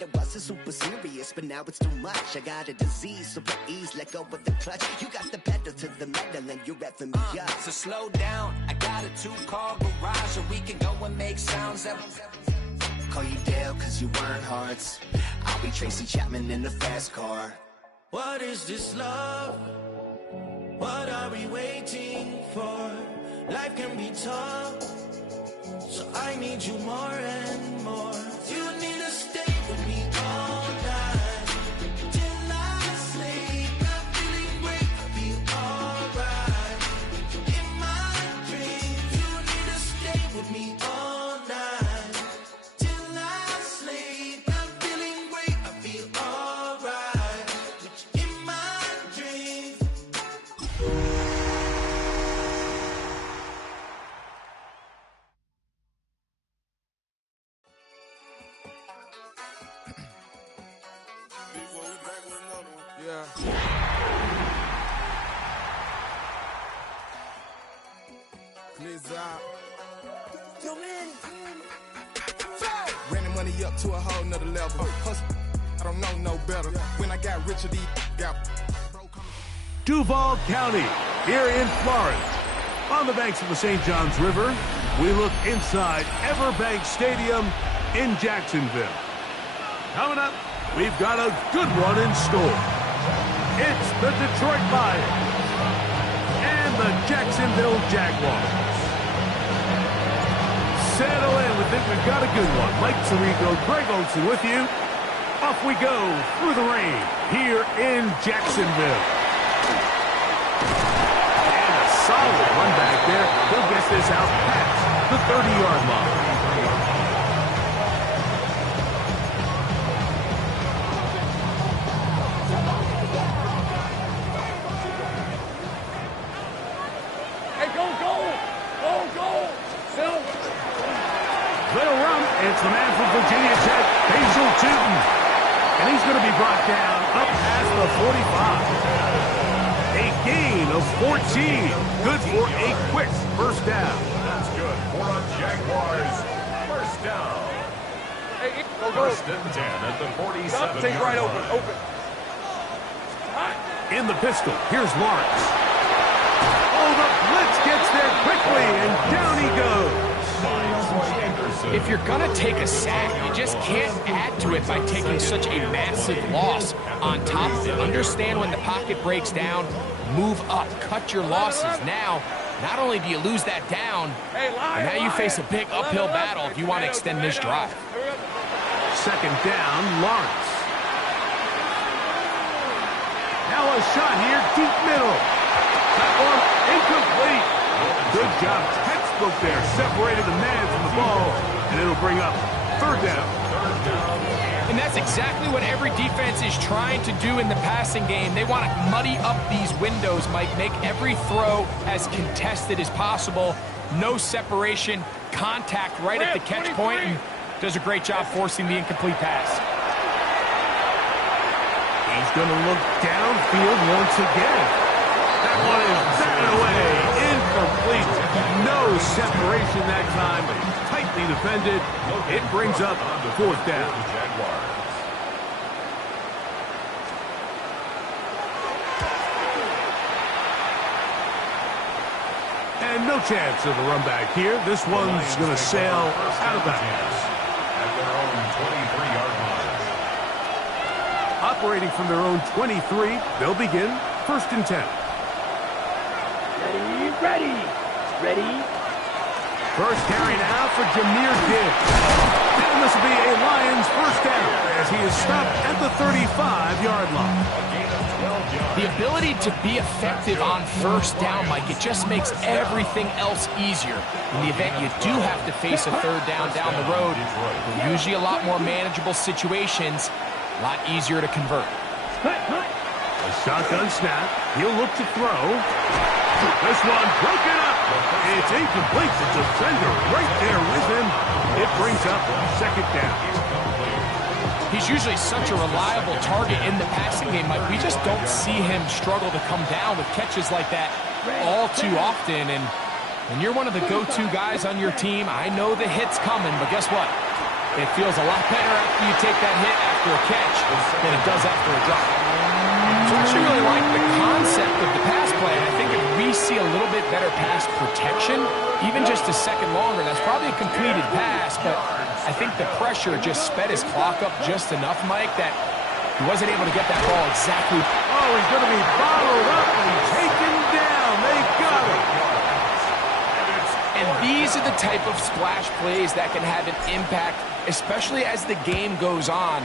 it wasn't super serious, but now it's too much. I got a disease, so please let go of the clutch. You got the pedal to the metal and you're revving me up. So slow down, I got a 2-car garage, or we can go and make sounds that... Call you Dale cause you work hard. I'll be Tracy Chapman in the fast car. What is this love? What are we waiting for? Life can be tough, so I need you more and more. You need to stay with me all night till I sleep. I'm feeling great, I feel alright. In my dreams, you need to stay with me all night till I sleep. I'm feeling great, I feel alright. In my dreams. Yeah. Clears out. Ran the money up to a whole nother level. Hustle, I don't know no better. When I got richer, these got. Duval County, here in Florence. On the banks of the St. Johns River, we look inside Everbank Stadium in Jacksonville. Coming up, we've got a good one in store. It's the Detroit Lions and the Jacksonville Jaguars. Settle in, we think we've got a good one. Mike Tirico, Greg Olson with you. Off we go through the rain here in Jacksonville. And a solid run back there. He'll get this out past the 30-yard line. Little run. It's the man from Virginia Tech, Basil Tootin. And he's going to be brought down up past the 45. A gain of 14. Good for a quick first down. That's good for a Jaguars first down. Hey, go. First and 10 at the 47. Take right open. In the pistol, here's Lawrence. Oh, the blitz gets there quickly, and down he goes. If you're going to take a sack, you just can't add to it by taking such a massive loss on top of it. Understand when the pocket breaks down, move up, cut your losses. Now, not only do you lose that down, but now you face a big uphill battle if you want to extend this drive. Second down, Lawrence. Now a shot here, deep middle. That one incomplete. Good job, textbook there. Separated the man from the ball, and it'll bring up third down. And that's exactly what every defense is trying to do in the passing game. They want to muddy up these windows, Mike, make every throw as contested as possible. No separation, contact right at the catch point, and does a great job forcing the incomplete pass. He's going to look downfield once again. That one is batted away, incomplete. No separation that time, tightly defended. It brings up fourth down. And no chance of a run back here. This one's going to sail out of bounds. At their own 23-yard line. Operating from their own 23, they'll begin first and 10. Ready. First carry now for Jahmyr Gibbs. And this will be a Lions first down as he is stopped at the 35-yard line. The ability to be effective on first down, Mike, it just makes everything else easier. In the event you do have to face a third down the road, they're usually a lot more manageable situations, a lot easier to convert. A shotgun snap. He'll look to throw. This one broken up. It's incomplete. The defender right there with him. It brings up second down. He's usually such a reliable target in the passing game, Mike. We just don't see him struggle to come down with catches like that all too often. And when you're one of the go-to guys on your team, I know the hit's coming, but guess what? It feels a lot better after you take that hit after a catch than it does after a drop. So I actually really like the concept of the pass play. And I think if we see a little bit better pass protection, even just a second longer, that's probably a completed pass, but I think the pressure just sped his clock up just enough, Mike, that he wasn't able to get that ball exactly. Oh, he's going to be bottled up and taken down. They got him. And these are the type of splash plays that can have an impact, especially as the game goes on.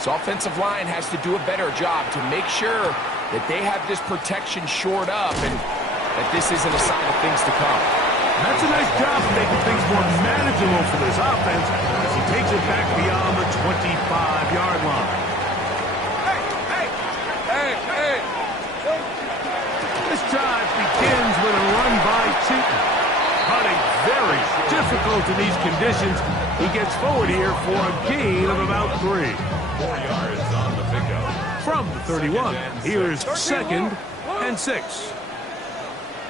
So offensive line has to do a better job to make sure that they have this protection shored up and that this isn't a sign of things to come. That's a nice job of making things more manageable for this offense as he takes it back beyond the 25-yard line. Hey! This drive begins with a run by Cheaton. Cutting very difficult in these conditions. He gets forward here for a gain of about 3. 4 yards on the pickup. From the 31, here's 2nd and 6.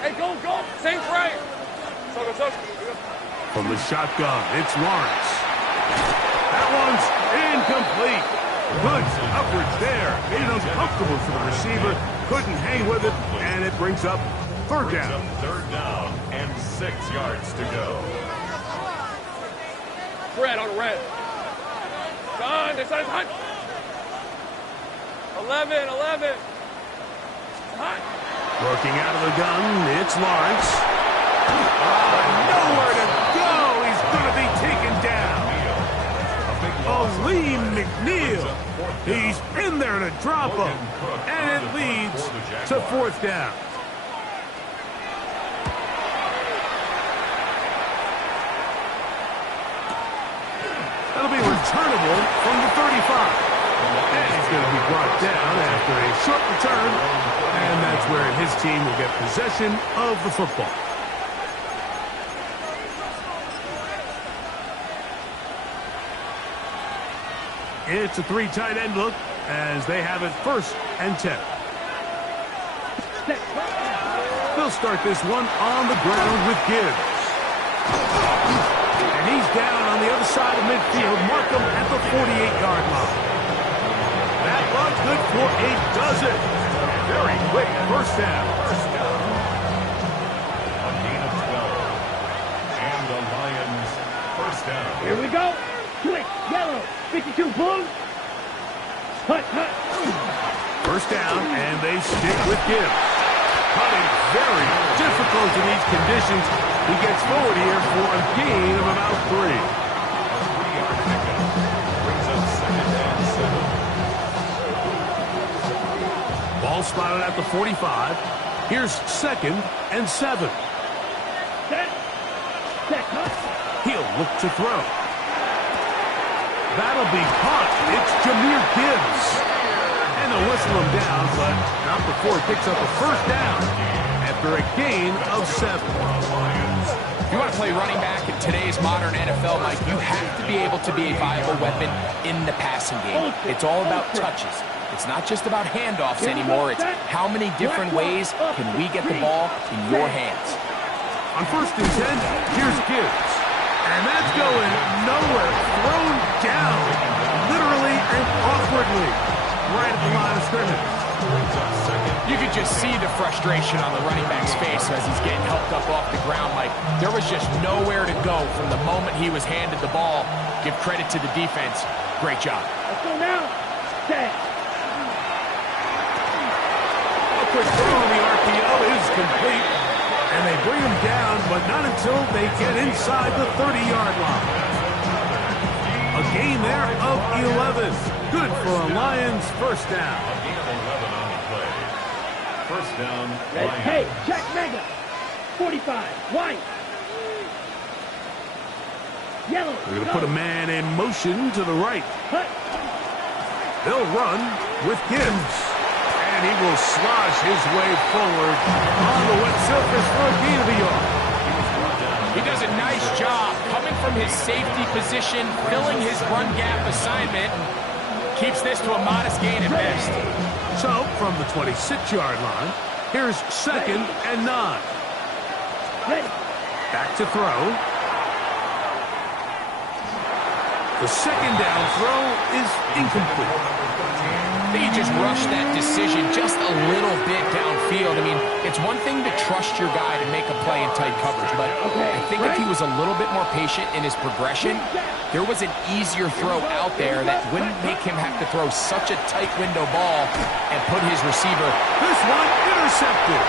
Hey, go! Same right! From the shotgun, it's Lawrence. That one's incomplete. Good coverage there. Made it uncomfortable for the receiver. Couldn't hang with it, and it brings up 3rd down. 3rd down and 6 yards to go. Red on red. John, this is hot. 11. Hot. Working out of the gun, it's Lawrence. Nowhere to go. He's going to be taken down. Aleem McNeil. He's in there to drop him. And it leads to 4th down. That'll be returnable from the 35. And he's going to be brought down after a short return. And that's where his team will get possession of the football. It's a 3 tight end look as they have it 1st and 10. They'll start this one on the ground with Gibbs. And he's down on the other side of midfield. Mark him at the 48-yard line. That one's good for a dozen. Very quick 1st down. A gain of 12. And the Lions 1st down. Here we go. Quick, yellow, 52 blue. Hut. 1st down, and they stick with Gibbs. Cutting very difficult in these conditions. He gets forward here for a gain of about 3. Brings up 2nd and 7. Ball spotted at the 45. Here's 2nd and 7. Set, hut. He'll look to throw. That'll be caught. It's Jahmyr Gibbs. And they'll whistle him down, but not before he picks up a 1st down after a gain of 7. If you want to play running back in today's modern NFL, Mike, you have to be able to be a viable weapon in the passing game. It's all about touches. It's not just about handoffs anymore. It's how many different ways can we get the ball in your hands. On 1st and 10, here's Gibbs. And that's going nowhere. Thrown down, literally and awkwardly, right at the line of scrimmage. You could just see the frustration on the running back's face as he's getting helped up off the ground. Like, there was just nowhere to go from the moment he was handed the ball. Give credit to the defense. Great job. Let's go now. Set. A quick throw on the RPO is complete. And they bring him down, but not until they get inside the 30-yard line. A gain there of 11. Good for a Lions 1st down. A gain of 11 on the play. 1st down, Lions. Hey, check mega. 45, white. Yellow. They're going to put a man in motion to the right. Hut. They'll run with Gibbs. And he will slosh his way forward on the wet surface for a gain of a yard. He does a nice job coming from his safety position, filling his run gap assignment, keeps this to a modest gain at best. So, from the 26-yard line, here's 2nd and 9. Back to throw. The second down throw is incomplete. He just rushed that decision just a little bit downfield. I mean, it's one thing to trust your guy to make a play in tight coverage, but I think if he was a little bit more patient in his progression, there was an easier throw out there that wouldn't make him have to throw such a tight window ball and put his receiver. This one intercepted.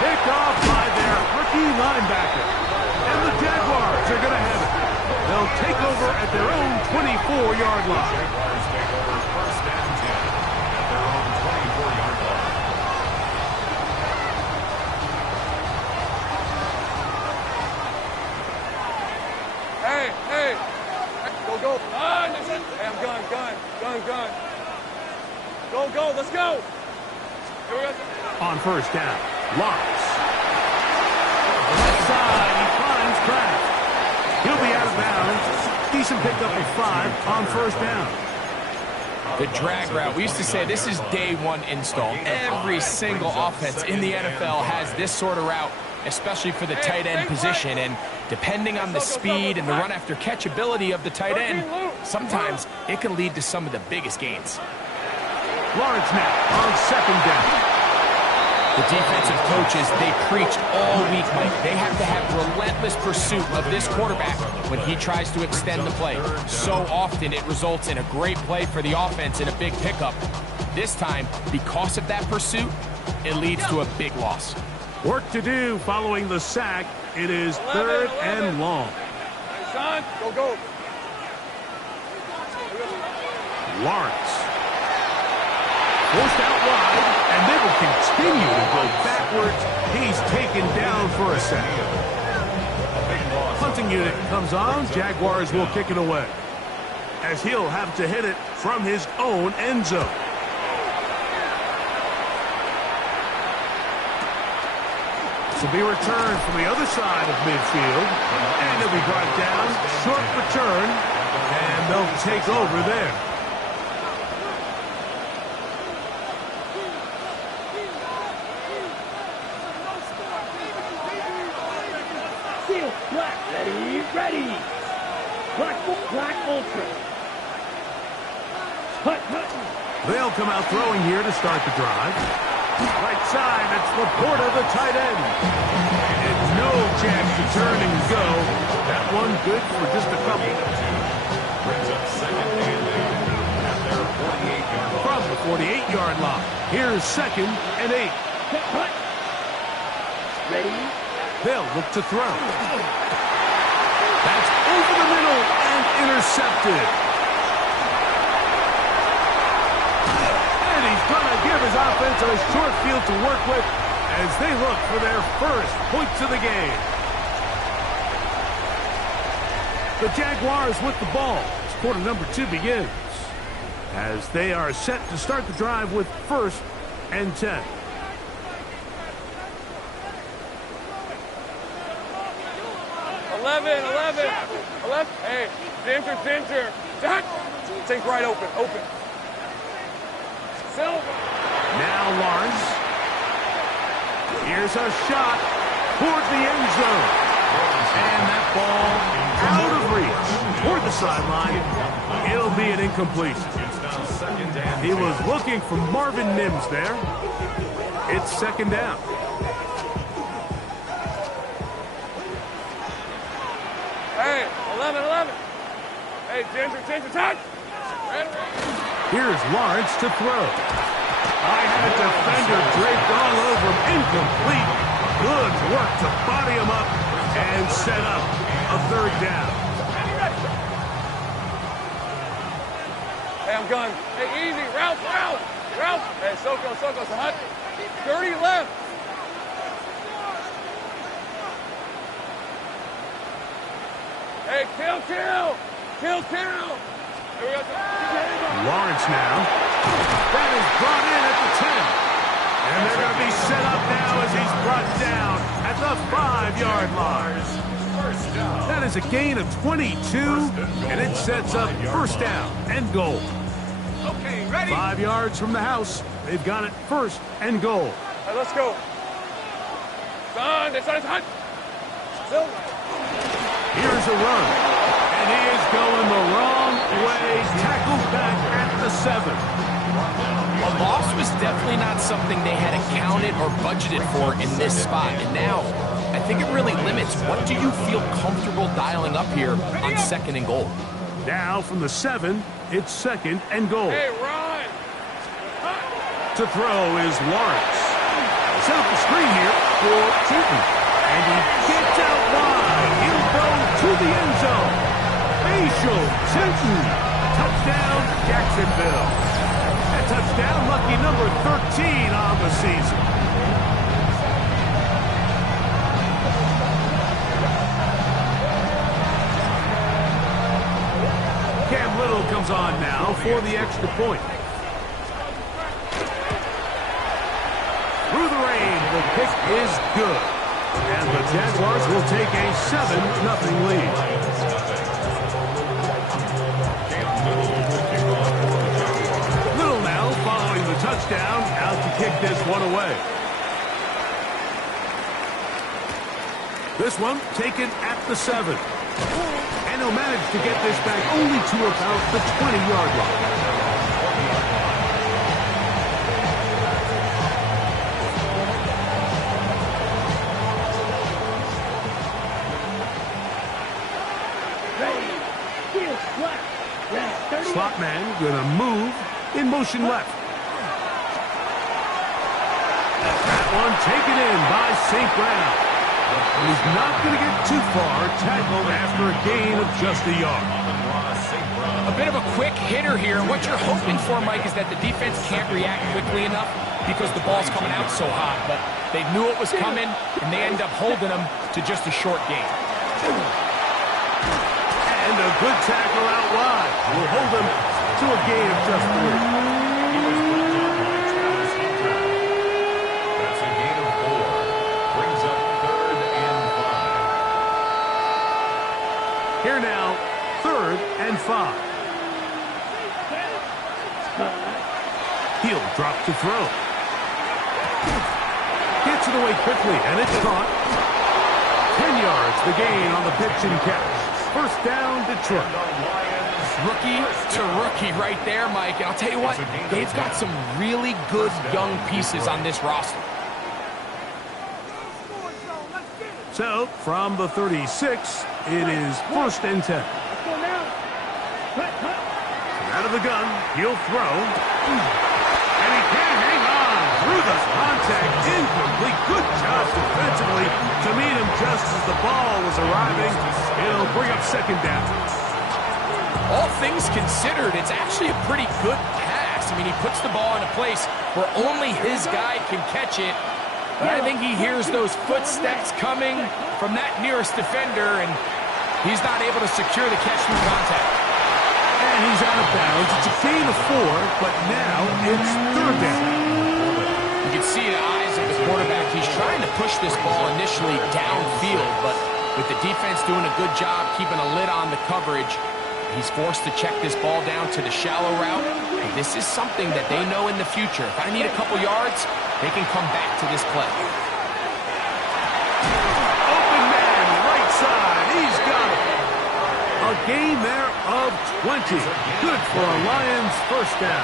Picked off by their rookie linebacker. And the Jaguars are going to have it. They'll take over at their own 24-yard line. Jaguars take over first and 10 at their own 24-yard line. Hey. Go. Hey, I'm gun. Go, let's go. Here we go. On first down, Lawrence. Left side, he finds Kraft. He'll be out of bounds. Decent pickup of 5 on first down. The drag route. We used to say this is day one install. Every single offense in the NFL has this sort of route, especially for the tight end position. And depending on the speed and the run after catch ability of the tight end, sometimes it can lead to some of the biggest gains. Lawrence now on second down. The defensive coaches, they preached all week, Mike. They have to have relentless pursuit of this quarterback when he tries to extend the play. So often it results in a great play for the offense and a big pickup. This time, because of that pursuit, it leads to a big loss. Work to do following the sack. It is 3rd and long. Son, go. Lawrence. Forced out wide, and they will continue to go backwards. He's taken down for a sack. Punting unit comes on. Jaguars will kick it away, as he'll have to hit it from his own end zone. This will be returned from the other side of midfield, and it'll be brought down. Short return, and they'll take over there. Ready. Black Ultra. Hut. They'll come out throwing here to start the drive. Right side, it's Laporta, the tight end. And no chance to turn and go. That one good for just a couple. Brings up second and 8 at their 48-yard line. From the 48-yard line, here's 2nd and 8. Ready. They'll look to throw. That's over the middle and intercepted. And he's going to give his offense a short field to work with as they look for their first points of the game. The Jaguars with the ball as quarter number 2 begins, as they are set to start the drive with 1st and 10. Hey, Ginger. Take right open. Silver. Now Lawrence. Here's a shot toward the end zone. And that ball out of reach toward the sideline. It'll be an incompletion. He was looking for Marvin Mims there. It's 2nd down. Hey, 11. Hey, Ginger, touch. Here's Lawrence to throw. I had a defender draped all over him. Incomplete. Good work to body him up and set up a 3rd down. Hey, I'm gun. Hey, easy. Ralph. Hey, Soko, so hot. 30 left. Hey, kill. Here we go. Lawrence now. That is brought in at the 10. And they're going to be set up now as he's brought down at the 5-yard line. That is a gain of 22, and it sets up 1st down and goal. Okay, ready? 5 yards from the house. They've got it 1st and goal. All right, let's go. Son, this is hot. Silver. Here's a run, and he is going the wrong Fatboy tackled back at the 7. A loss was definitely not something they had accounted or budgeted for in this spot. And now, I think it really limits what do you feel comfortable dialing up here on 2nd and goal. Now from the 7, it's 2nd and goal. Hey, Ron! To throw is Lawrence. Set up the screen here for Tinton. And he gets out wide. He'll go to the end zone. Facial Tinton. Touchdown, Jacksonville. That touchdown, lucky number 13 on the season. Cam Little comes on now for the extra point. Through the rain, the kick is good. And the Jaguars will take a 7-0 lead. Little now following the touchdown, out to kick this one away. This one taken at the 7. And he'll manage to get this back only to about the 20-yard line. Slot man gonna move in motion left. That one taken in by St. Brown. And he's not gonna get too far, tackled after a gain of just a yard. A bit of a quick hitter here. And what you're hoping for, Mike, is that the defense can't react quickly enough because the ball's coming out so hot. But they knew it was coming, and they end up holding them to just a short gain. And a good tackle out wide will hold them to a gain of just 3. That's a gain of 4. Brings up 3rd and 5. Here now, 3rd and 5. He'll drop to throw. Gets it away quickly, and it's caught. 10 yards, the gain on the pitch and catch. First down, Detroit. Rookie to rookie right there, Mike. And I'll tell you what, they've got some really good young pieces on this roster. So, from the 36, it is 1st and 10. Out of the gun, he'll throw. And he can't hang on through the contact. Incomplete. Good job defensively to meet him just as the ball was arriving. It'll bring up 2nd down. All things considered, it's actually a pretty good pass. I mean, he puts the ball in a place where only his guy can catch it. But I think he hears those footsteps coming from that nearest defender, and he's not able to secure the catch through contact. And he's out of bounds. It's a gain of 4, but now it's 3rd down. You can see the eyes of the quarterback. He's trying to push this ball initially downfield, but with the defense doing a good job keeping a lid on the coverage, he's forced to check this ball down to the shallow route. And this is something that they know in the future. If I need a couple yards, they can come back to this play. Open man, right side. He's got it. A gain there of 20. Good for a Lions first down.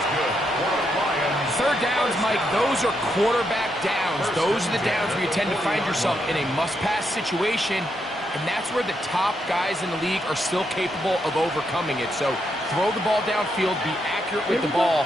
3rd downs, Mike, those are quarterback downs. Those are the downs where you tend to find yourself in a must-pass situation, and that's where the top guys in the league are still capable of overcoming it. So throw the ball downfield, be accurate with the ball.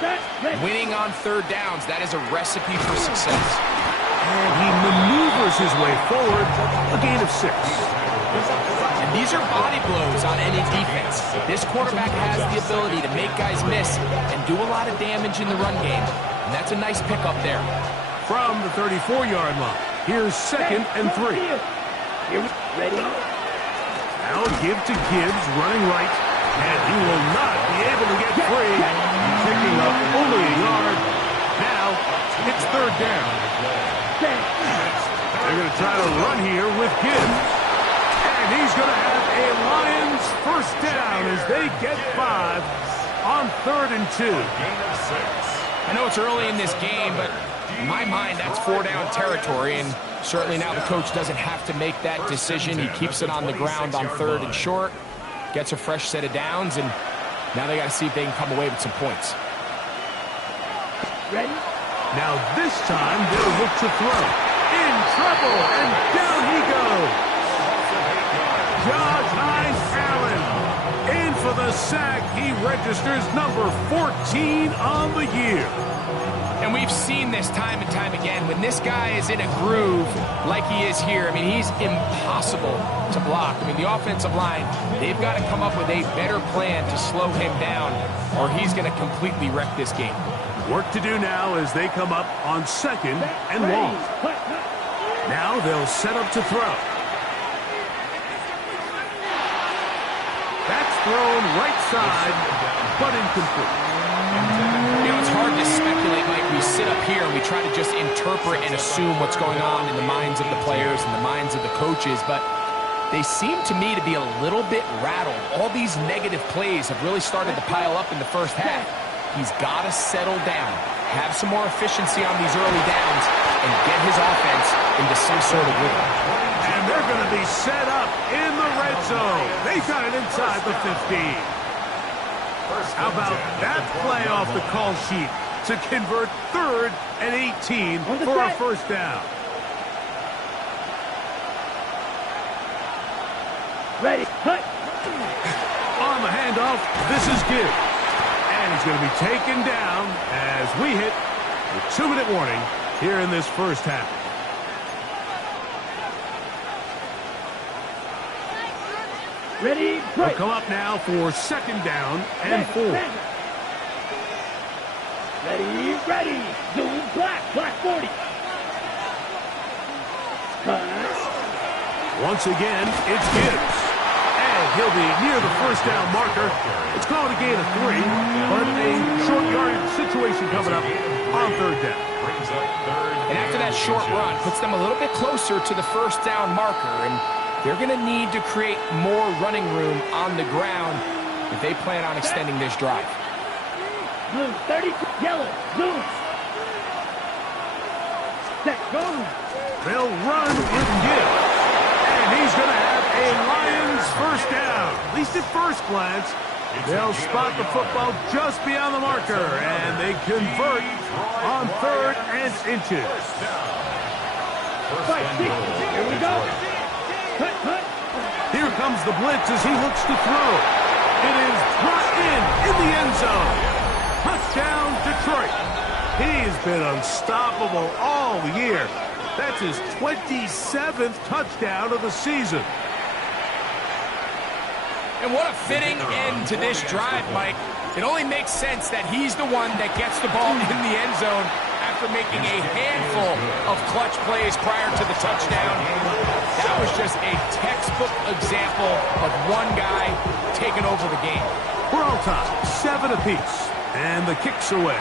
Winning on 3rd downs, that is a recipe for success. And he maneuvers his way forward, a gain of 6. And these are body blows on any defense. This quarterback has the ability to make guys miss and do a lot of damage in the run game. And that's a nice pickup there. From the 34-yard line, here's 2nd and 3. Ready? Now give to Gibbs, running right, and he will not be able to get free. Picking up only a yard. Now it's 3rd down. They're going to try to run here with Gibbs. And he's going to have a Lions first down as they get 5 on 3rd and 2. I know it's early in this game, but in my mind, that's 4-down territory, and certainly now the coach doesn't have to make that decision. He keeps it on the ground on 3rd and short, gets a fresh set of downs, and Now they got to see if they can come away with some points. Ready? Now this time they'll look to throw. In trouble, and down he goes. Josh Hines Allen in for the sack. He registers number 14 on the year. And we've seen this time and time again. When this guy is in a groove like he is here, I mean, he's impossible to block. I mean, the offensive line, they've got to come up with a better plan to slow him down, or he's going to completely wreck this game. Work to do now as they come up on second and long. Now they'll set up to throw. That's thrown right side, but incomplete. You know, it's hard to speculate, Mike. We sit up here and we try to just interpret and assume what's going on in the minds of the players and the minds of the coaches, but they seem to me to be a little bit rattled. All these negative plays have really started to pile up in the first half. He's got to settle down, have some more efficiency on these early downs, and get his offense into some sort of rhythm. And they're going to be set up in the red zone. They've got it inside the 15. How about that play off the call sheet to convert 3rd and 18 for a first down? Ready, cut. On the handoff, this is good. And he's going to be taken down as we hit the 2-minute warning here in this first half. Ready, They'll come up now for second down and 4. Ready. Zoom, black 40. Once again, it's Gibbs. And he'll be near the first down marker. It's called a gain of 3, but a short yardage situation coming up on 3rd down. And after that short run, puts them a little bit closer to the first down marker, and they're going to need to create more running room on the ground if they plan on extending this drive. Blue, 30, yellow, blue. Set, go. They'll run with Gibbs. And he's going to have a Lions first down. At least at first glance, they'll spot the football just beyond the marker, and they convert on 3rd and inches. Here we go. Cut. Here comes the blitz as he looks to throw. It is brought in the end zone. Touchdown, Detroit. He's been unstoppable all year. That's his 27th touchdown of the season. And what a fitting end to this drive, Mike. It only makes sense that he's the one that gets the ball in the end zone after making a handful of clutch plays prior to the touchdown. That was just a textbook example of one guy taking over the game. We're all tied, 7 apiece, and the kick's away.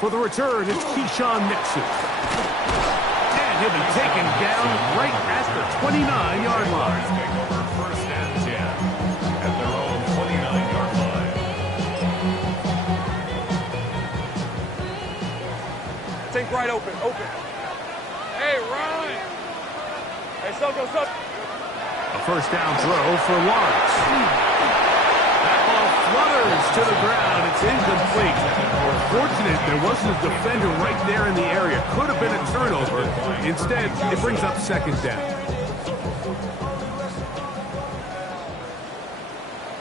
For the return, it's Keyshawn Nixon. And he'll be taken down right at the 29-yard line. First and 10 at their own 29-yard line. Take right open. Hey, Ryan. Hey, goes up. A first down throw for Lawrence. That ball flutters to the ground. It's incomplete. Fortunate there wasn't a defender right there in the area. Could have been a turnover. Instead, it brings up second down.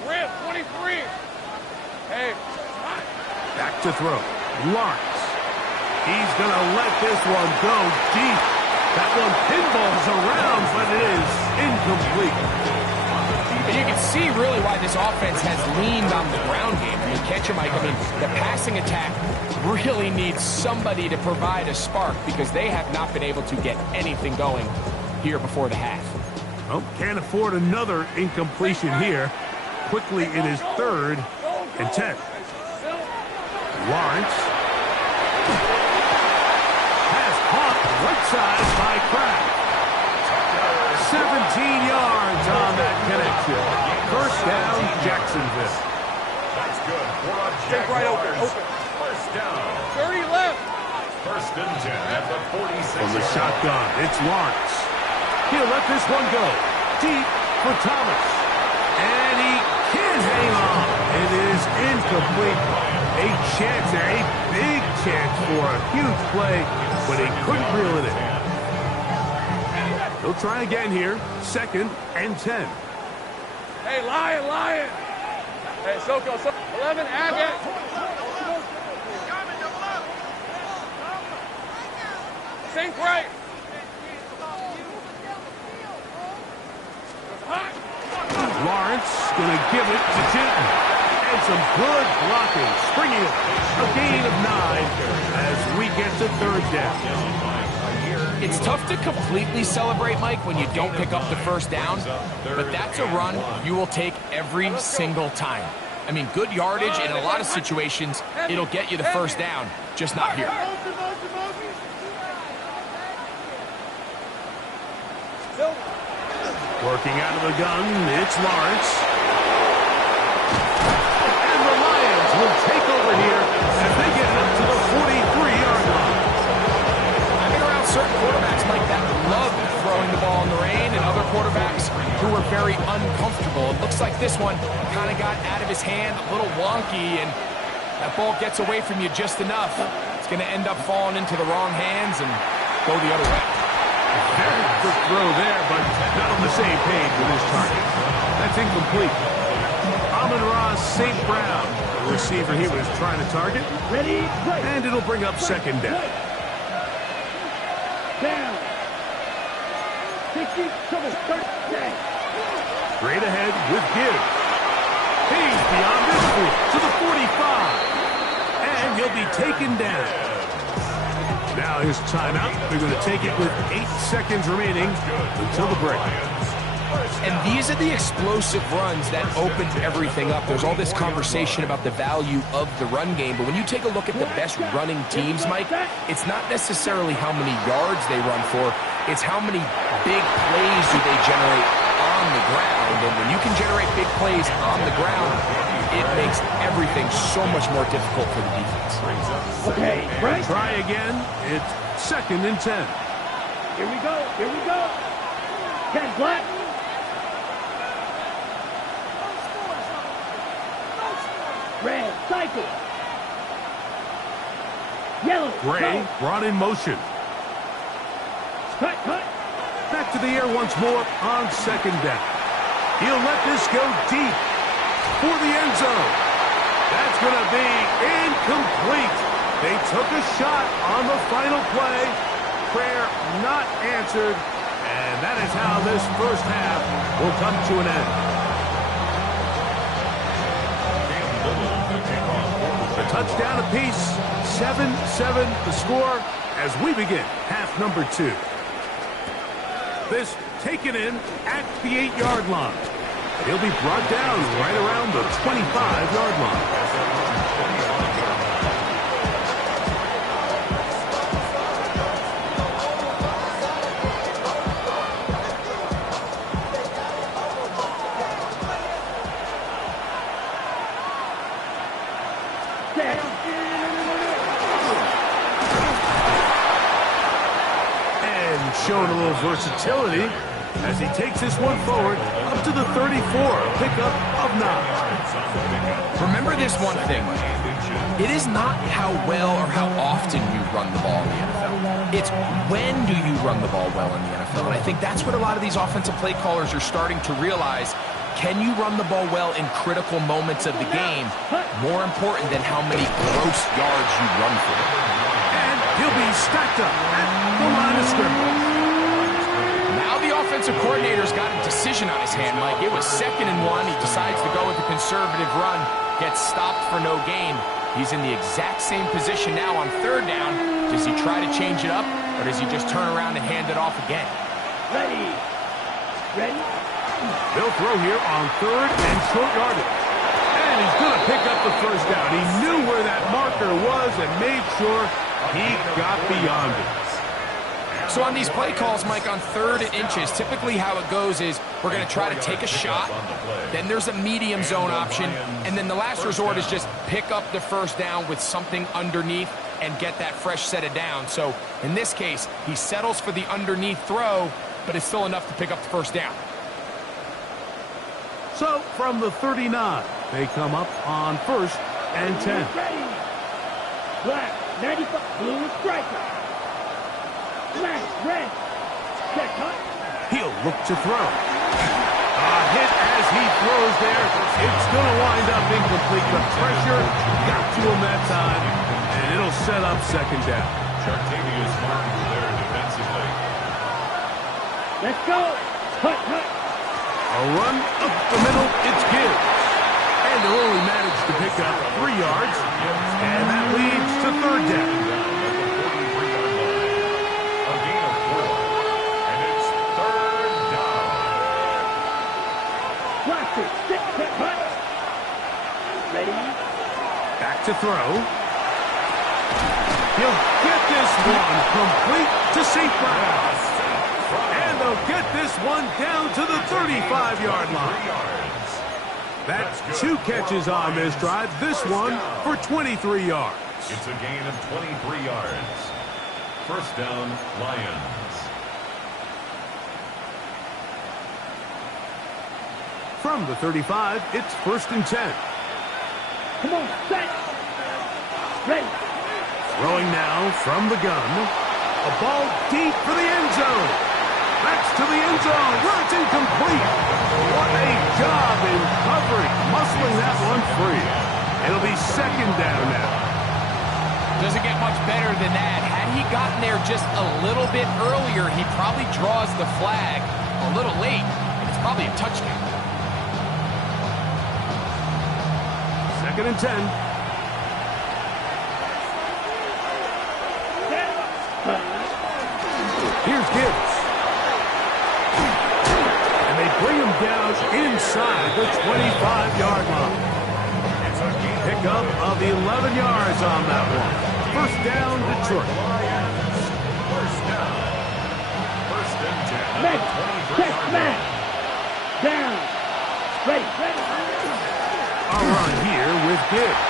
Rip, 23. Hey. Back to throw. Lawrence. He's going to let this one go deep. That one pinballs around, but it is incomplete. But you can see really why this offense has leaned on the ground game. I mean, catch him, Mike. I mean, the passing attack really needs somebody to provide a spark because they have not been able to get anything going here before the half. Well, can't afford another incompletion here. Quickly, it is 3rd and 10. Lawrence has caught right side by Kraft. 17 yards on that connection. First down, Jacksonville. That's good. Take right open. First down. 30 left. First and 10 at the 46. From the shotgun, it's Lawrence. He'll let this one go. Deep for Thomas. And he can't incomplete. A chance there, a big chance for a huge play, but he couldn't reel it in. He'll try again here. 2nd and 10. Hey, Lion. Hey, Soko. 11, Agate. Sink right. Lawrence going to give it to Chinton. And some good blocking, springing it. A gain of 9 as we get to 3rd down. It's tough to completely celebrate, Mike, when you don't pick up the first down, but that's a run you will take every single time. I mean, good yardage in a lot of situations, it'll get you the first down, just not here. Working out of the gun, it's Lawrence. And the Lions will take over here as they get it up to the 43-yard line. I've been around certain quarterbacks, Mike, that love throwing the ball in the rain, and other quarterbacks who are very uncomfortable. It looks like this one kind of got out of his hand, a little wonky, and that ball gets away from you just enough. It's going to end up falling into the wrong hands and go the other way. Very quick throw there, but not on the same page with his target. That's incomplete. Amon-Ra St. Brown, the receiver he was trying to target. Ready, play. And it'll bring up 2nd down. Down. 60, trouble, 3rd down. Straight ahead with Gibbs. He's beyond this field to the 45. And he'll be taken down. Now his timeout. They're going to take it with 8 seconds remaining until the break. And these are the explosive runs that open everything up. There's all this conversation about the value of the run game, but when you take a look at the best running teams, Mike, it's not necessarily how many yards they run for, it's how many big plays do they generate on the ground. And when you can generate big plays on the ground, it makes everything so much more difficult for the defense. Okay, right. Try again. It's 2nd and 10. Here we go. 10 black. Red, cycle. Yellow, Gray go. brought in motion. Cut. Back to the air once more on 2nd down. He'll let this go deep for the end zone. That's going to be incomplete. They took a shot on the final play. Prayer not answered. And that is how this first half will come to an end. A touchdown apiece. 7-7 the score as we begin half number 2. This taken in at the 8-yard line. He'll be brought down right around the 25-yard line. Showing a little versatility as he takes this one forward up to the 34, a pickup of 9. Remember this one thing. It is not how well or how often you run the ball in the NFL. It's when do you run the ball well in the NFL. And I think that's what a lot of these offensive play callers are starting to realize. Can you run the ball well in critical moments of the game? More important than how many gross yards you run for. And he'll be stacked up at the line of scrimmage. Now the offensive coordinator's got a decision on his hand, Mike. It was 2nd and 1. He decides to go with a conservative run, gets stopped for no gain. He's in the exact same position now on 3rd down. Does he try to change it up, or does he just turn around and hand it off again? Ready. They'll throw here on 3rd and short yardage. And he's going to pick up the first down. He knew where that marker was and made sure he got beyond it. So on these play calls, Mike, on 3rd and inches, typically how it goes is we're going to try to take a shot, then there's a medium zone option, and then the last resort is just pick up the first down with something underneath and get that fresh set of downs. So in this case, he settles for the underneath throw, but it's still enough to pick up the first down. So from the 39, they come up on 1st and 10. Ready. Black, 95, blue striker. Black, red. Check, hut. He'll look to throw. A hit as he throws there. It's going to wind up incomplete. The pressure got to him that time, and it'll set up second down. Chartavius Martin there defensively. Let's go. Hut, hut. A run up the middle, it's Gibbs. And they'll only manage to pick up 3 yards, and that leads to third down. A gain of 4, and it's third down. Plastic, stick, set, hut. Ready. Back to throw. He'll get this one complete to St. Brown. And they'll get this one down to the 35-yard line. That's 2 catches on this drive. This one for 23 yards. It's a gain of 23 yards. First down, Lions. From the 35, it's 1st and 10. Come on, set. Ready. Throwing now from the gun. A ball deep for the end zone. That's to the end zone where it's incomplete. What a job in covering, muscling that one free. It'll be second down now. Doesn't get much better than that. Had he gotten there just a little bit earlier, he probably draws the flag a little late. It's probably a touchdown. Second and 10. Here's Gibbs. And they bring him down inside the 25-yard line. Pickup of 11 yards on that one. First down, Detroit. First down. First and 10. Max, check, Max. Down. Ready, ready. A run here with Gibbs.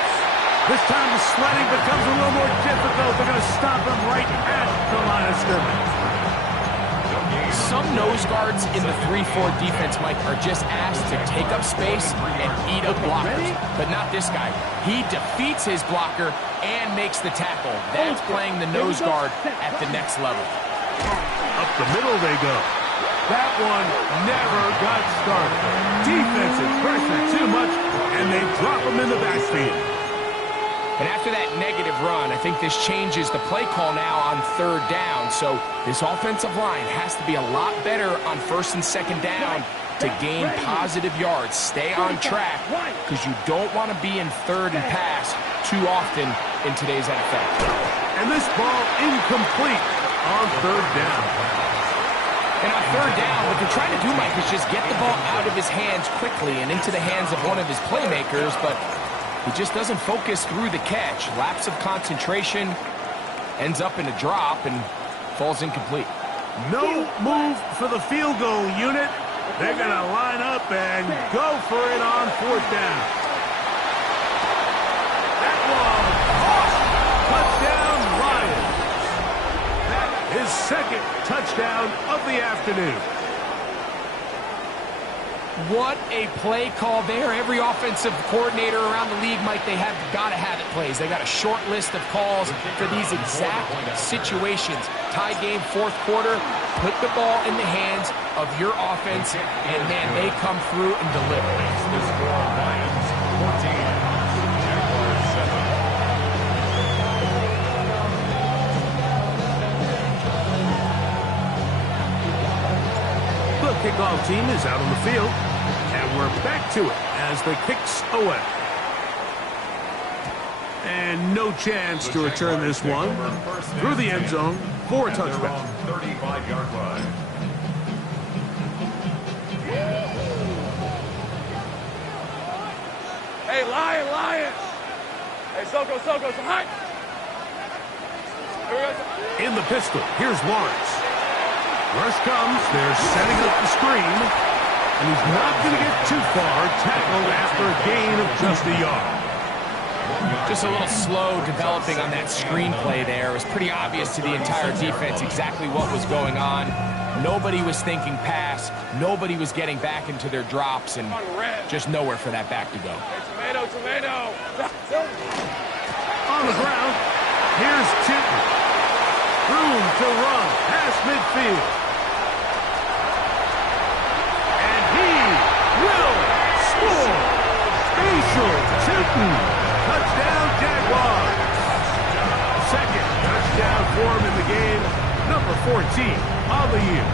This time the sledding becomes a little more difficult. They're going to stop him right at the line of scrimmage. Some nose guards in the 3-4 defense, Mike, are just asked to take up space and eat up blockers. But not this guy. He defeats his blocker and makes the tackle. That's playing the nose guard at the next level. Up the middle they go. That one never got started. Defensive pressure too much, and they drop him in the backfield. And after that negative run, I think this changes the play call now on third down. So this offensive line has to be a lot better on first and second down to gain positive yards. Stay on track because you don't want to be in third and pass too often in today's NFL. And this ball incomplete on third down. And on third down, what they're trying to do, Mike, is just get the ball out of his hands quickly and into the hands of one of his playmakers, but he just doesn't focus through the catch. Lapse of concentration, ends up in a drop, and falls incomplete. No move for the field goal unit. They're going to line up and go for it on fourth down. That one, touchdown Lions. That is second touchdown of the afternoon. What a play call there. Every offensive coordinator around the league, Mike, they have got to have it plays. They got a short list of calls for these exact situations. Tie game, fourth quarter, put the ball in the hands of your offense, and, man, they come through and deliver. The score, Lions 14, Jaguars 7. The kickoff team is out on the field, and we're back to it as the kick's away. And no chance to return this one through the end zone for a touchback. 35-yard line. Hey, Lions! Hey, Soko, so hot! In the pistol, here's Lawrence. Rush comes, they're setting up the screen, and he's not going to get too far, tackled after a gain of just a yard. Just a little slow developing on that screenplay there. It was pretty obvious to the entire defense exactly what was going on. Nobody was thinking pass. Nobody was getting back into their drops, and just nowhere for that back to go. Hey, tomato tomato. On the ground, here's Chitton. Room to run past midfield. And he will score. Spatial Chitton. Touchdown, Jaguars. Second touchdown for him in the game. Number 14 on the year.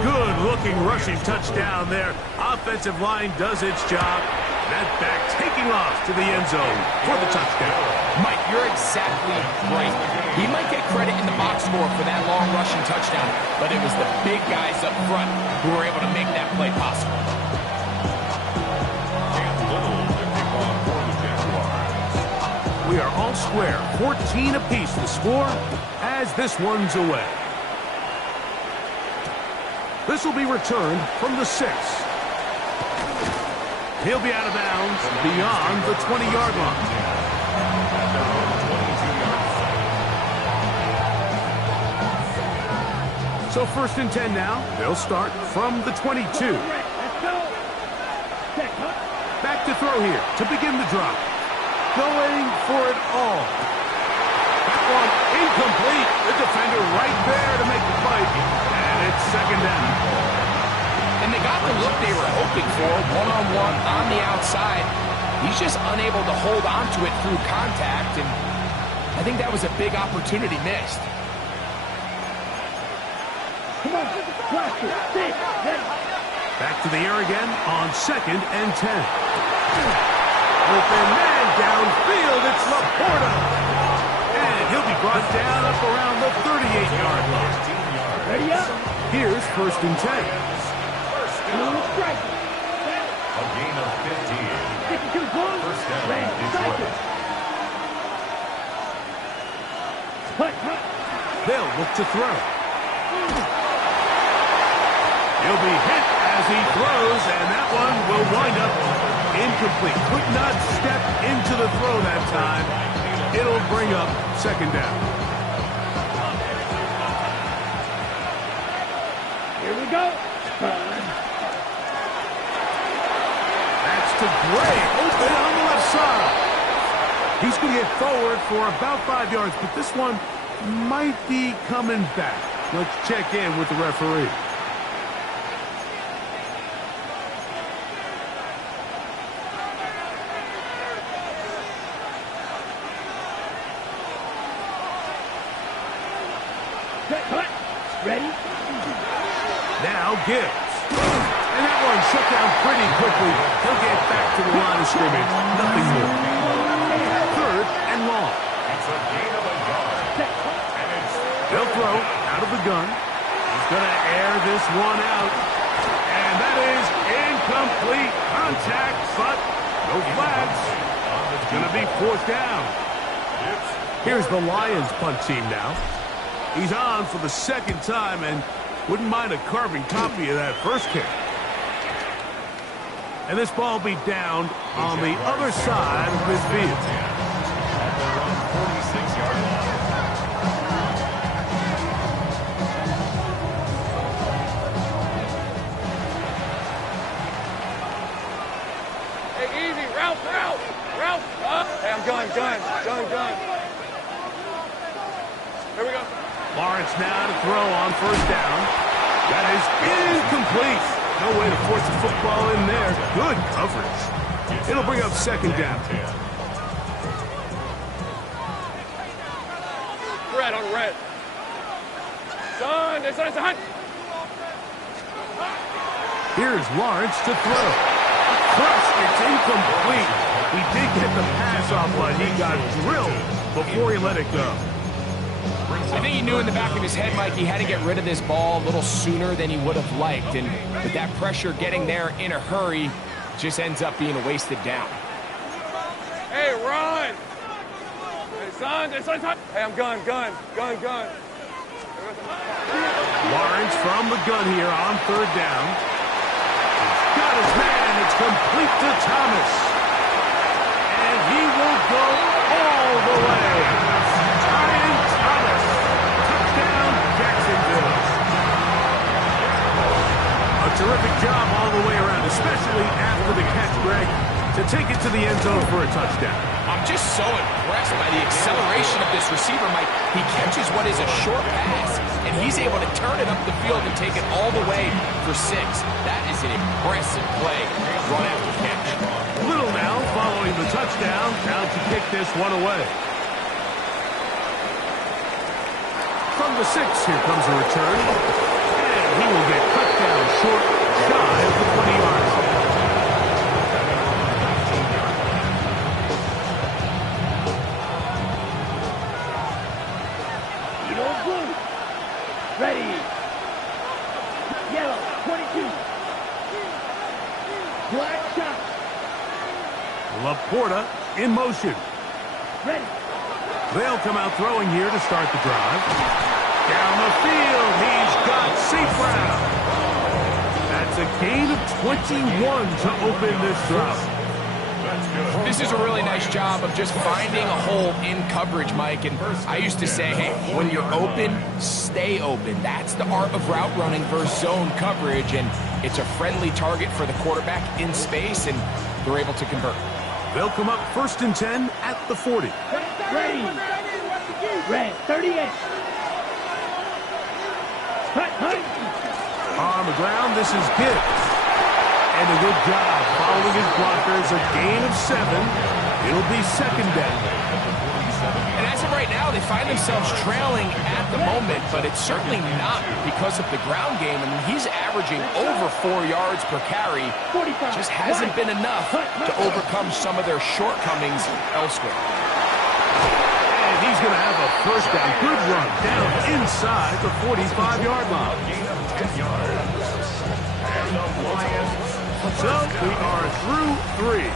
Good-looking rushing touchdown there. Offensive line does its job. That back taking off to the end zone for the touchdown. Mike, you're exactly right. He might get credit in the box score for that long rushing touchdown, but it was the big guys up front who were able to make that play possible. We are all square, 14 apiece to score as this one's away. This will be returned from the 6. He'll be out of bounds beyond the 20-yard line. So 1st and 10 now. They'll start from the 22. Back to throw here to begin the drop. Going for it all. That one incomplete. The defender right there to make the fight. And it's 2nd down. And they got the look they were hoping for, one-on-one on the outside. He's just unable to hold on to it through contact, and I think that was a big opportunity missed. Come on, blast it. Stay. Back to the air again on 2nd and 10. Open man downfield. It's Laporta. And he'll be brought down up around the 38-yard line. Ready up. Here's 1st and 10. A gain of 15. 52 points. First down, Detroit. They'll look to throw. He'll be hit as he throws, and that one will wind up incomplete. Could not step into the throw that time. It'll bring up 2nd down. Here we go. That's to Gray, open on the left side. He's going to get forward for about 5 yards, but this one might be coming back. Let's check in with the referee. Ready? Now Gibbs. And that one shut down pretty quickly. He'll get back to the line of scrimmage. Nothing more. 3rd and long. It's a gain of a yard. They'll throw out of the gun. He's going to air this one out. And that is incomplete contact, but no flags. It's going to be 4th down. Here's the Lions punt team now. He's on for the 2nd time and wouldn't mind a carbon copy of that first kick. And this ball will be down on the other side of this field. At their own 46-yard line. Hey, easy. Route. Hey, I'm gun. Here we go. Lawrence now to throw on 1st down. That is incomplete. No way to force the football in there. Good coverage. It'll bring up 2nd down. Red on red. Son, it's a hunt. Here's Lawrence to throw. Crushed, it's incomplete. He did get the pass off, but he got drilled before he let it go. I think he knew in the back of his head, Mike, he had to get rid of this ball a little sooner than he would have liked. And with that pressure getting there in a hurry, just ends up being a wasted down. Hey, run. Hey, son. Hey, I'm gun. Lawrence from the gun here on 3rd down. He's got his man. It's complete to Thomas. And he will go all the way. Ryan Thomas. Touchdown, Jacksonville. A terrific job all the way around, especially after the catch, Greg. down. I'm just so impressed by the acceleration of this receiver, Mike. He catches what is a short pass, and he's able to turn it up the field and take it all the way for 6. That is an impressive play, run after catch. Little now following the touchdown, now to kick this one away. From the 6, here comes a return, and he will get cut down short, shy of the 20-yard line. Ready. Yellow, 22. Black shot. Laporta in motion. Ready. They'll come out throwing here to start the drive. Down the field, he's got St. Brown. That's a gain of 21 to open this drive. This is a really nice job of just finding a hole in coverage, Mike. And I used to say, hey, when you're open, stay open. That's the art of route running versus zone coverage. And it's a friendly target for the quarterback in space, and they're able to convert. They'll come up 1st and 10 at the 40. Ready. Red, 38. Hut. On the ground, this is Gibbs. And a good job following his blockers, a gain of 7. It'll be 2nd down. And as of right now, they find themselves trailing at the moment, but it's certainly not because of the ground game. I mean, he's averaging over 4 yards per carry. Just hasn't been enough to overcome some of their shortcomings elsewhere. And he's going to have a 1st down. Good run down inside the 45-yard line. So we are through 3.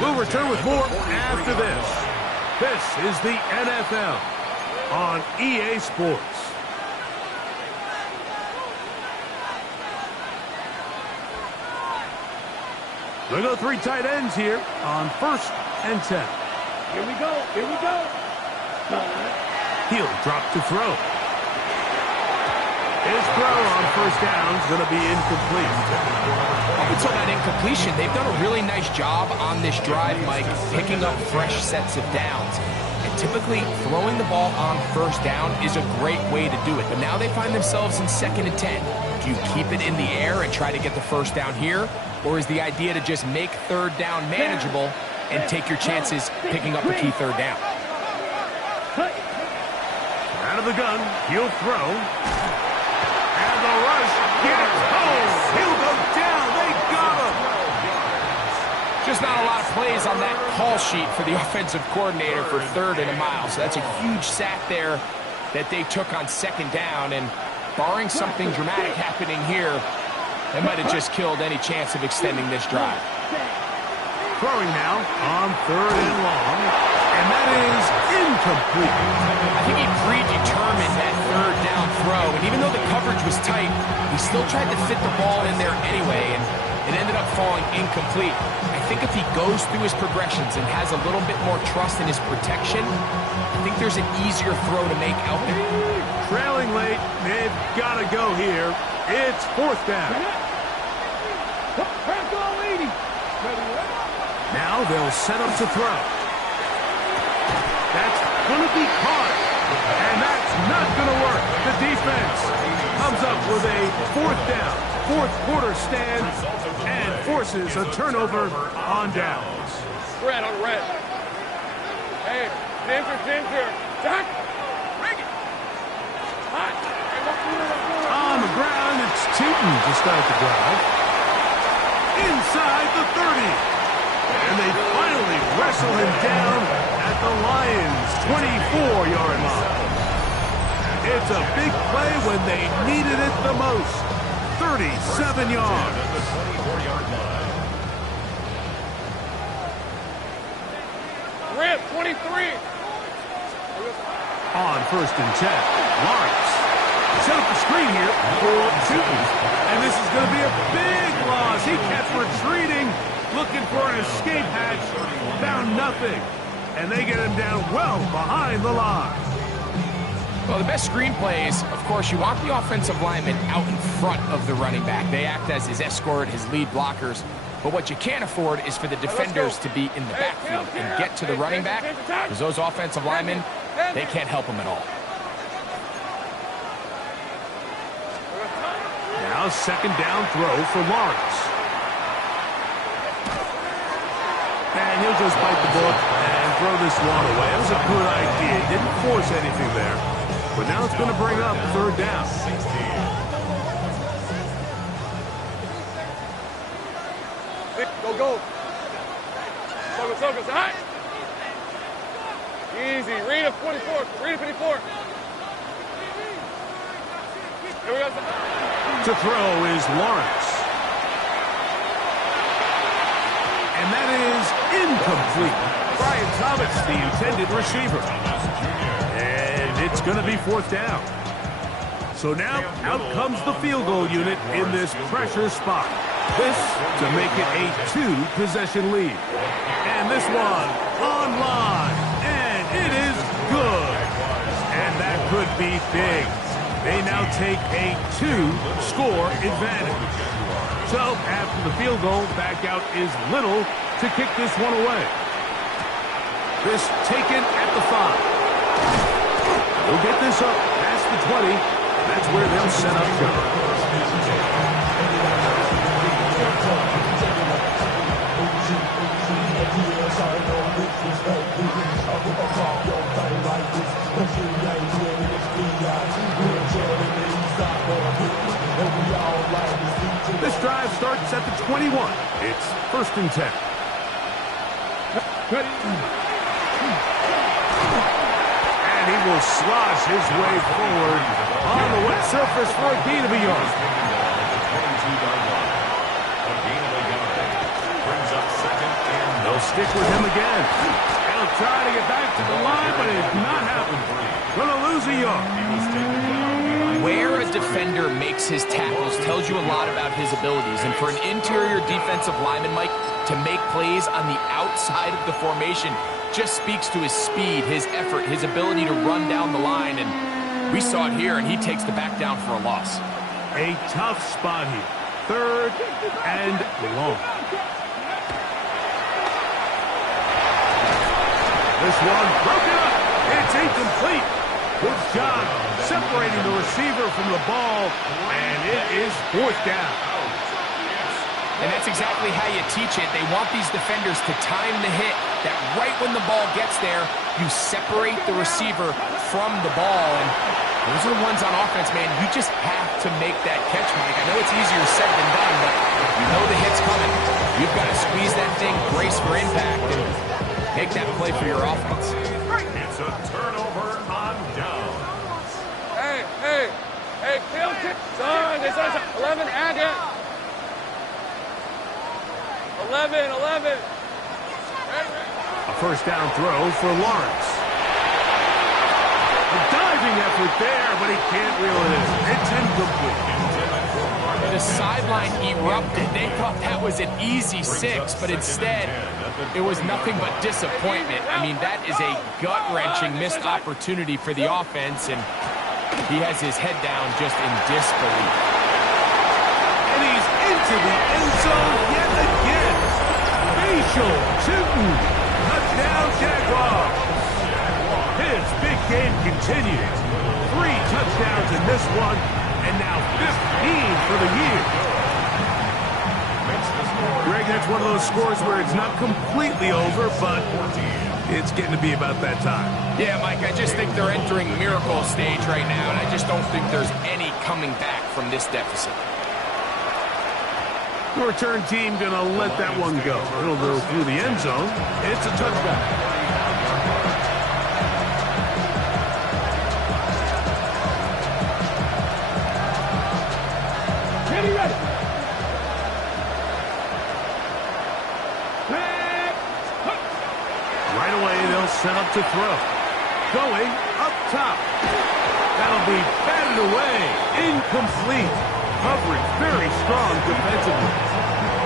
We'll return with more after this. This is the NFL on EA Sports. They go 3 tight ends here on 1st and 10. Here we go. He'll drop to throw. His throw on 1st down is going to be incomplete. Up until that incompletion, they've done a really nice job on this drive, Mike, picking up fresh sets of downs. And typically, throwing the ball on 1st down is a great way to do it. But now they find themselves in 2nd and 10. Do you keep it in the air and try to get the 1st down here? Or is the idea to just make 3rd down manageable and take your chances picking up a key 3rd down? Out of the gun, he'll throw. And the rush gets home. He'll go down. They got him. Just not a lot of plays on that call sheet for the offensive coordinator for 3rd and a mile. So that's a huge sack there that they took on 2nd down. And barring something dramatic happening here, they might have just killed any chance of extending this drive. Throwing now on 3rd and long. And that is incomplete. I think he predetermined that 3rd down throw. And even though the coverage was tight, he still tried to fit the ball in there anyway. And it ended up falling incomplete. I think if he goes through his progressions and has a little bit more trust in his protection, I think there's an easier throw to make out there. Trailing late, they've got to go here. It's 4th down. Now they'll set up to throw. That's going to be caught. And that's not going to work. The defense comes up with a 4th down, 4th quarter stand, and forces a turnover on downs. Red on red. Hey, ginger. Jack. Bring it. Hot. On the ground, it's Tootin to start the drive. Inside the 30. And they finally wrestle him down at the Lions' 24-yard line. It's a big play when they needed it the most. 37 yards. Rip, 23. On 1st and 10, Lawrence. Set up the screen here for Tootin. And this is going to be a big loss. He kept retreating, looking for an escape hatch, found nothing. And they get him down well behind the line. Well, the best screen plays, of course, you want the offensive lineman out in front of the running back. They act as his escort, his lead blockers. But what you can't afford is for the defenders to be in the backfield and get to the running back, because those offensive linemen, they can't help him at all. Now second down throw for Lawrence. And he'll just bite the bullet and throw this one away. It was a good idea. Didn't force anything there. But now it's going to bring up third down. Go. Sogo, high. Easy. Read a 44. Read a 54. Here we go. To throw is Lawrence. And that is incomplete. Brian Thomas, the intended receiver. And it's going to be fourth down. So now out comes the field goal unit in this pressure spot. This to make it a 2-possession lead. And this one on line. And it is good. And that could be big. They now take a 2-score advantage. So after the field goal, back out is Little to kick this one away. This taken at the 5. We'll get this up past the 20. That's where they'll set up shop. This drive starts at the 21. It's 1st and 10. And he will slosh his way forward on the wet surface for a gain of a yard. They'll stick with him again. They'll try to get back to the line, but it's not happening. Going to lose a yard. Where a defender makes his tackles tells you a lot about his abilities. And for an interior defensive lineman, Mike, to make plays on the outside of the formation just speaks to his speed, his effort, his ability to run down the line. And we saw it here, and he takes the back down for a loss. A tough spot here. 3rd and long. This one broken up. It's incomplete. Good job separating the receiver from the ball, and it is 4th down. And that's exactly how you teach it. They want these defenders to time the hit, that right when the ball gets there, you separate the receiver from the ball. And those are the ones on offense, man. You just have to make that catch, Mike. I know it's easier said than done, but you know the hit's coming. You've got to squeeze that thing, brace for impact, and make that play for your offense. It's a turnover on down. Hey, kill kick. Son, 11, add it. 11. A 1st down throw for Lawrence. A diving effort there, but he can't reel it in. It's incomplete. The sideline erupted. They thought that was an easy 6, but instead, it was nothing but disappointment. I mean, that is a gut-wrenching missed opportunity for the offense, and he has his head down just in disbelief. And he's into the end zone yet again. Facial shooting. Touchdown, Jaguars. His big game continues. 3 touchdowns in this one, and now 15 for the year. Greg, that's one of those scores where it's not completely over, but it's getting to be about that time. Yeah, Mike, I just think they're entering miracle stage right now, and I just don't think there's any coming back from this deficit. The return team going to let that one go. It'll go through the end zone. It's a touchdown. Right away, they'll set up to throw. Going up top. That'll be batted away. Incomplete. Coverage very strong defensively.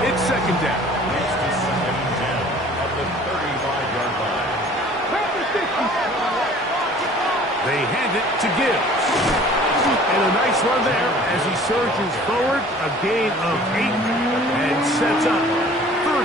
It's 2nd down. It's the 2nd and 10 of the 35-yard line. They hand it to Gibbs. And a nice run there as he surges forward. A gain of 8 and sets up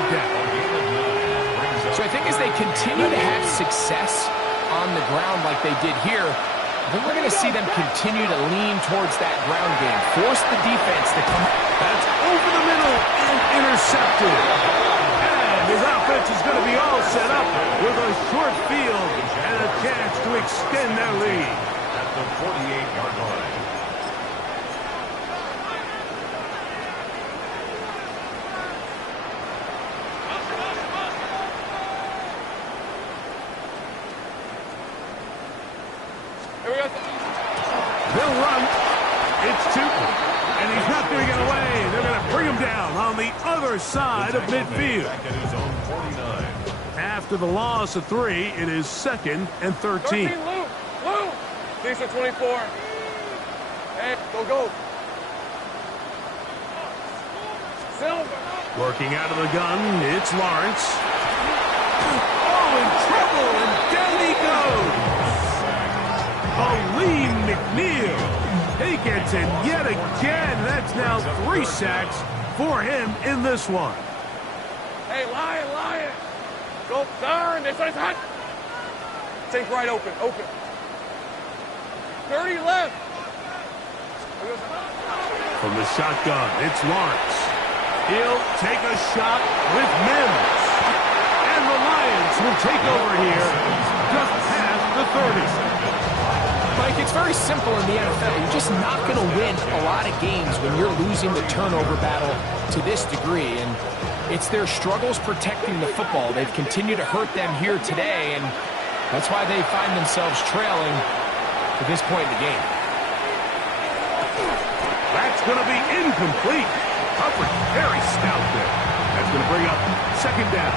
third down. So I think as they continue to have success on the ground like they did here, I think we're going to see them continue to lean towards that ground game. Force the defense to come. That's over the middle and intercepted. And his offense is going to be all set up with a short field and a chance to extend their lead. At the 48-yard line. They'll run. It's Tootin. And he's not going to get away. They're going to bring him down on the other side of midfield. Back at his own 49. After the loss of 3, it is 2nd and 13. Lou! Decent 24. Hey, go. Silver. Working out of the gun, it's Lawrence. Oh, in trouble, and down he goes. Aleem McNeil. He gets it yet again. That's now 3 sacks for him in this one. Hey, Lion. Go, darn, this one's hot. Take right open. 30 left. From the shotgun, it's Lawrence. He'll take a shot with Mims. And the Lions will take over here just past the 30. Mike, it's very simple in the NFL. You're just not going to win a lot of games when you're losing the turnover battle to this degree. And it's their struggles protecting the football. They've continued to hurt them here today, and that's why they find themselves trailing to this point in the game. That's going to be incomplete. Coverage very stout there. That's going to bring up 2nd down.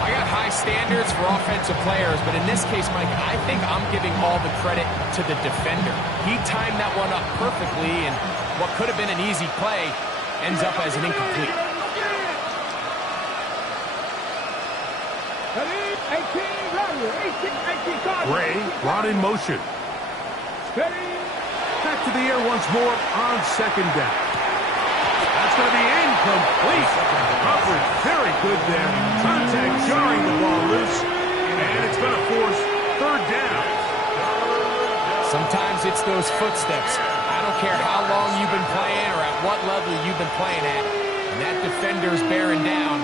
I got high standards for offensive players, but in this case, Mike, I think I'm giving all the credit to the defender. He timed that one up perfectly, and what could have been an easy play ends up as an incomplete. Gray brought in motion. Back to the air once more on 2nd down. That's going to be incomplete. Coverage very good there. Contact jarring the ball loose. And it's going to force 3rd down. Sometimes it's those footsteps. I don't care how long you've been playing or at what level you've been playing at. And that defender's bearing down.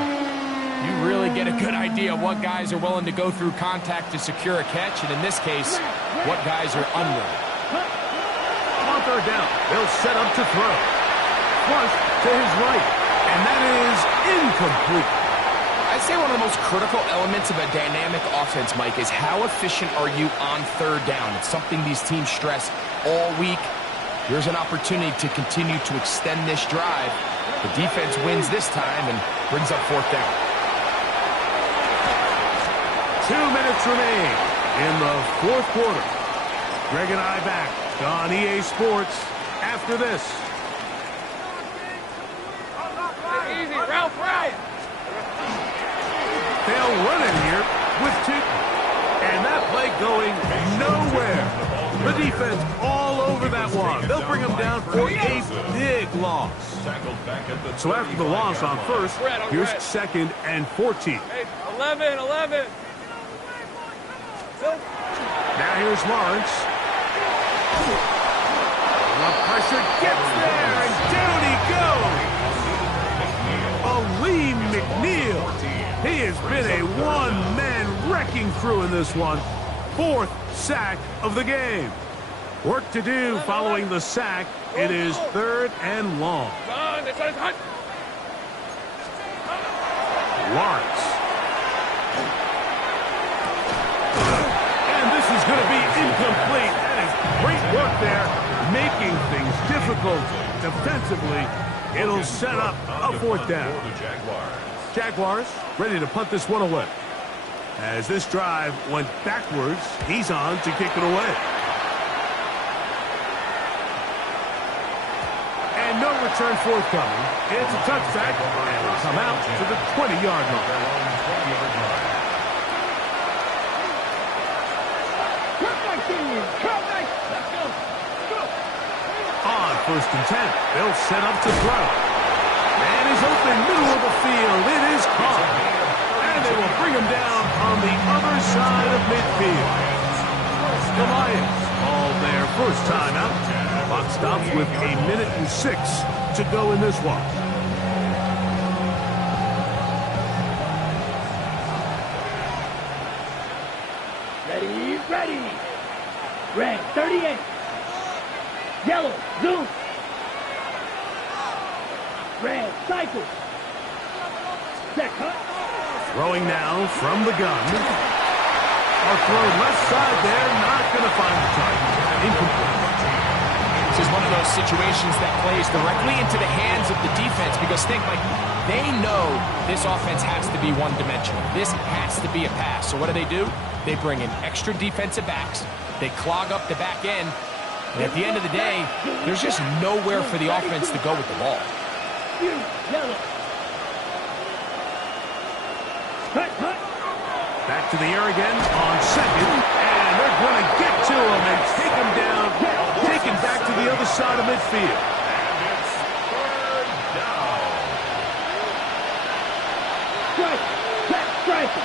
You really get a good idea of what guys are willing to go through contact to secure a catch. And in this case, what guys are unwilling. On 3rd down, they'll set up to throw. Flush to his right, and that is incomplete. I'd say one of the most critical elements of a dynamic offense, Mike, is how efficient are you on 3rd down? It's something these teams stress all week. Here's an opportunity to continue to extend this drive. The defense wins this time and brings up 4th down. 2 minutes remain in the 4th quarter. Greg and I back on EA Sports after this. Easy, Ralph. They'll run in here with Tootin. And that play going nowhere. The defense all over that one. They'll bring them down for a big loss. So after the loss on 1st, here's 2nd and 14. Hey, 11. Now here's Lawrence. The pressure gets there, and down he goes. Aleem McNeil. He has been a one-man wrecking crew in this one. 4th sack of the game. Work to do following the sack. It is 3rd and long. Lawrence. And this is going to be incomplete. That is great work there, making things difficult defensively. It'll set up a 4th down. Jaguars ready to punt this one away. As this drive went backwards, he's on to kick it away. And no return forthcoming. It's a touchback, and it'll come out to the 20-yard line. On 1st and 10, they'll set up to throw. And he's open, middle of the field. It is caught. And they will bring him down on the other side of midfield. The Lions call their first timeout. Clock stops with 1:06 to go in this one. Ready. Red, 38. Yellow, zoom. Red, cycle. Set, cut. Throwing now from the gun. Our throw left side there, not going to find the target. Incomplete. This is one of those situations that plays directly into the hands of the defense because think, like, they know this offense has to be one-dimensional. This has to be a pass. So what do? They bring in extra defensive backs. They clog up the back end. And at the end of the day, there's just nowhere for the offense to go with the ball. Yellow. Cut. Back to the air again on second. And they're going to get to him and take him down. Taken back to the other side of midfield. Strike.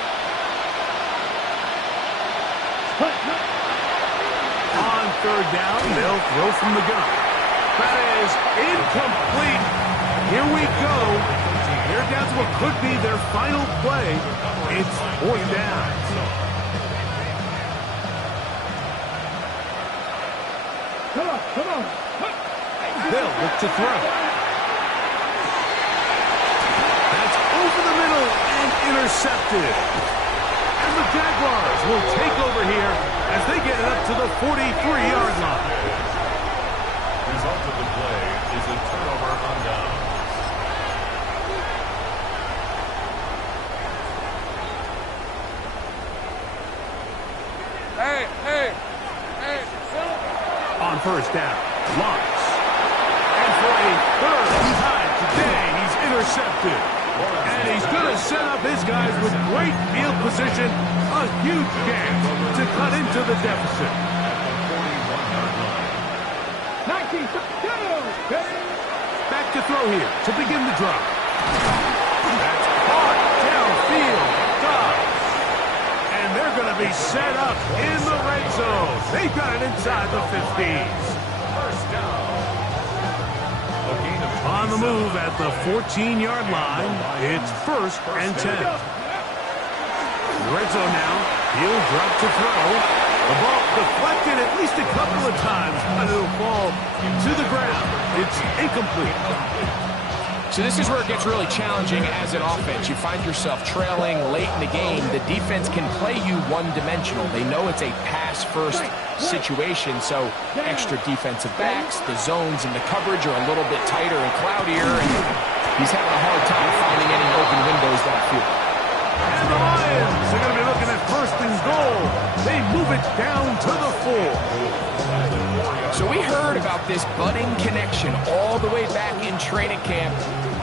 On third down, they'll throw from the gun. That is incomplete. Here we go. They're down to what could be their final play. It's fourth down. Come on. They'll look to throw. That's over the middle and intercepted. And the Jaguars will take over here as they get it up to the 43-yard line. Result of the play is a turnover on downs. Hey. On first down, launch. And for a third time today, he's intercepted. And he's going to set up his guys with great field position. A huge game to cut into the deficit. 19, Back to throw here to begin the drive. That's caught downfield. Dobbs. And they're going to be set up in the red zone. They've got it inside the 50s. First down. On the move at the 14-yard line, it's 1st and 10. Red zone now. He'll drop to throw. The ball deflected at least a couple of times, but it'll fall to the ground. It's incomplete. So this is where it gets really challenging as an offense. You find yourself trailing late in the game. The defense can play you one-dimensional. They know it's a pass-first situation, so extra defensive backs, the zones and the coverage are a little bit tighter and cloudier, and he's having a hard time finding any open windows downfield. And the Lions are going to be looking at 1st and goal. They move it down to the 4. So we heard about this budding connection all the way back in training camp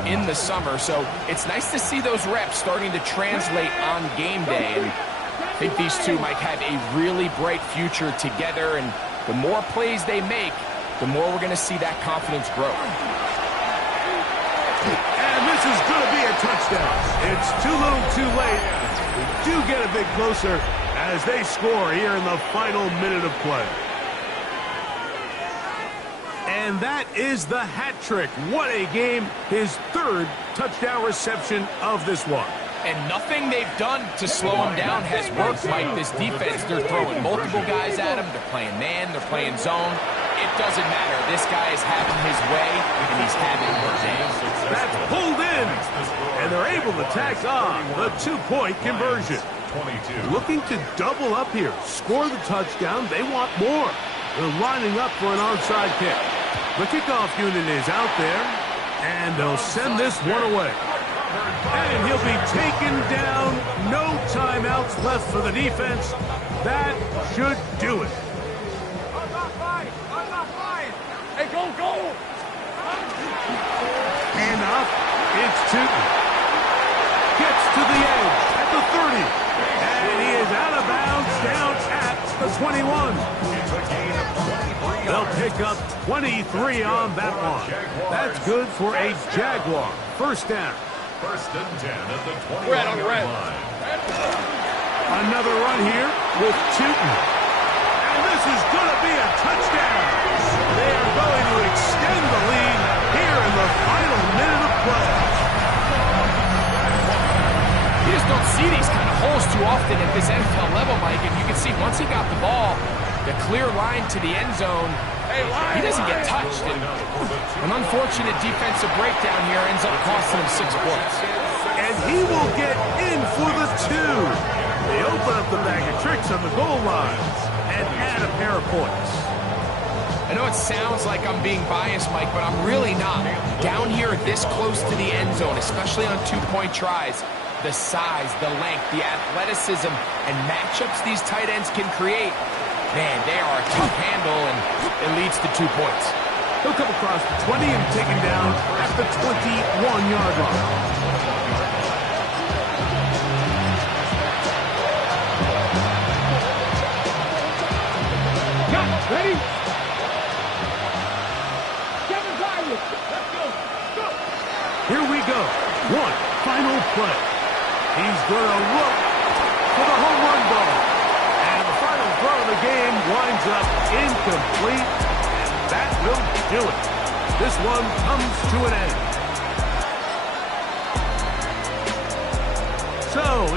in the summer. So it's nice to see those reps starting to translate on game day. And I think these two might have a really bright future together. And the more plays they make, the more we're going to see that confidence grow. And this is going to be a touchdown. It's too little too late. We do get a bit closer as they score here in the final minute of play. And that is the hat trick. What a game. His 3rd touchdown reception of this one. And nothing they've done to slow him down has worked, Mike. This defense, they're throwing multiple guys at him. They're playing man. They're playing zone. It doesn't matter. This guy is having his way, and he's having his day. That's pulled in. And they're able to tack on the 2-point conversion. 22. Looking to double up here. Score the touchdown. They want more. They're lining up for an onside kick. The kickoff unit is out there, and they'll send this one away. And he'll be taken down. No timeouts left for the defense. That should do it. Hey, go! And up, it's Tootin. Gets to the edge at the 30. And he is out of bounds down at the 21. They'll pick up 23 on that one. That's good for a Jaguar first down. First and 10 at the 21-yard Red line. Another run here with Tootin. And this is going to be a touchdown. They are going to extend the lead here in the final minute of play. You just don't see these kind of holes too often at this NFL level, Mike. And you can see once he got the ball, the clear line to the end zone, he doesn't get touched. And an unfortunate defensive breakdown here ends up costing him 6 points. And he will get in for the 2. They open up the bag of tricks on the goal line and add a pair of points. I know it sounds like I'm being biased, Mike, but I'm really not. Down here this close to the end zone, especially on 2-point tries, the size, the length, the athleticism, and matchups these tight ends can create, man, they are a tough handle, and it leads to 2 points. He'll come across the 20 and take him down at the 21-yard line. Ready? Here we go. One final play. He's going to look for the home run ball. And the final throw of the game winds up incomplete. And that will do it. This one comes to an end. So